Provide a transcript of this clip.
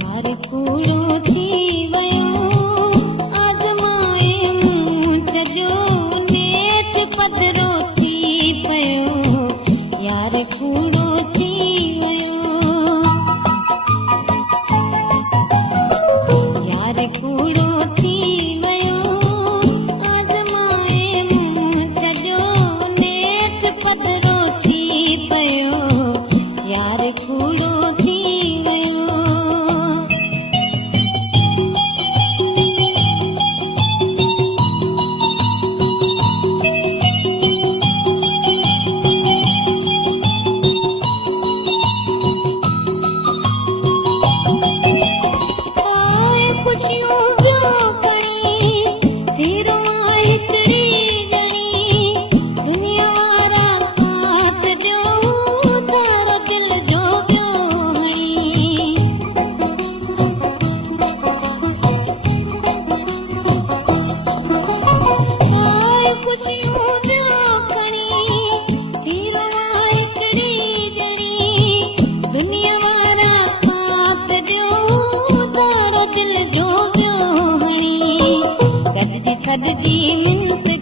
यार कूड़ो थी वयो आज़माए मूं सॼो नेठ पधरो थी पियो यार कूड़ो थी वयो यार कूड़ो थी वयो आज़माए मूं सॼो नेठ पधरो थी पियो यार कूड़ो थी सद जी मिंत